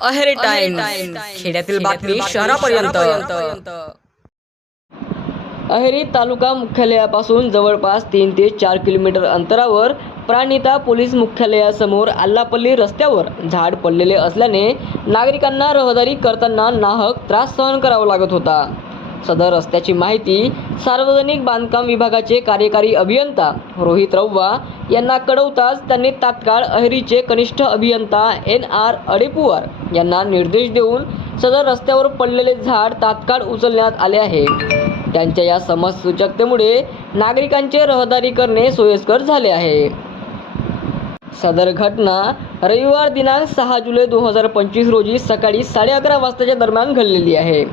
Aheri time खेड्यातील बातमी शहरापर्यंत. अहेरी तालुका मुख्यालयापासून जवळपास तीन ते चार किलोमीटर अंतरावर प्राणिता पोलीस मुख्यालयासमोर आल्लापल्ली रस्त्यावर झाड पडलेले असल्याने नागरिकांना रहदारी करताना नाहक त्रास सहन करावा लागत होता. सदर रस्त्याची माहिती सार्वजनिक बांधकाम विभागाचे कार्यकारी अभियंता रोहित रव्वा यांना कळवताच त्यांनी तात्काळ अहेरीचे कनिष्ठ अभियंता एन आर अडेपुवार यांना निर्देश देऊन सदर रस्त्यावर पडलेले झाड तात्काळ उचलण्यात आले आहे. त्यांच्या या समजसूचकतेमुळे नागरिकांचे रहदारी करणे सोयीस्कर झाले आहे. सदर घटना रविवार दिनांक सहा जुलै दोन हजार पंचवीस रोजी सकाळी साडे अकरा वाजताच्या दरम्यान घडलेली आहे.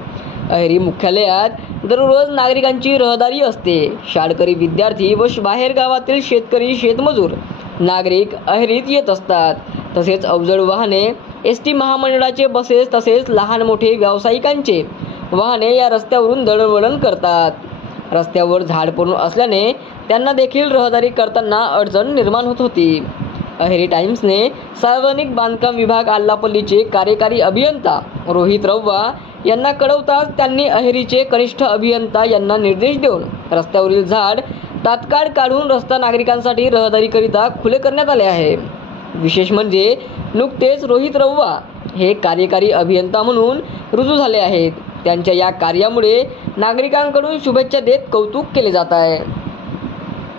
अहेरी मुख्यालयात दररोज नागरिकांची रहदारी असते. शाळकरी विद्यार्थी व श- बाहेर गावातील शेतकरी शेतमजूर नागरिक अहेरीत येत असतात. तसेच अवजड वाहने एस टी महामंडळाचे बसेस तसेच लहान मोठे व्यावसायिकांचे वाहने या रस्त्यावरून दळणवळण करतात. रस्त्यावर झाड पडून असल्याने त्यांना देखील रहदारी करताना अडचण निर्माण होत होती. अहेरी टाइम्सने सार्वजनिक बांधकाम विभाग आल्लापल्लीचे कार्यकारी अभियंता रोहित रव्वा यांना कळवताच त्यांनी अहेरीचे कनिष्ठ अभियंता यांना निर्देश देऊन रस्त्यावरील झाड तात्काळ काढून रस्ता नागरिकांसाठी रहदारीकरिता खुले करण्यात आले आहे. विशेष म्हणजे नुकतेच रोहित रव्वा हे कार्यकारी अभियंता म्हणून रुजू झाले आहेत. त्यांच्या या कार्यामुळे नागरिकांकडून शुभेच्छा देत कौतुक केले जात आहे.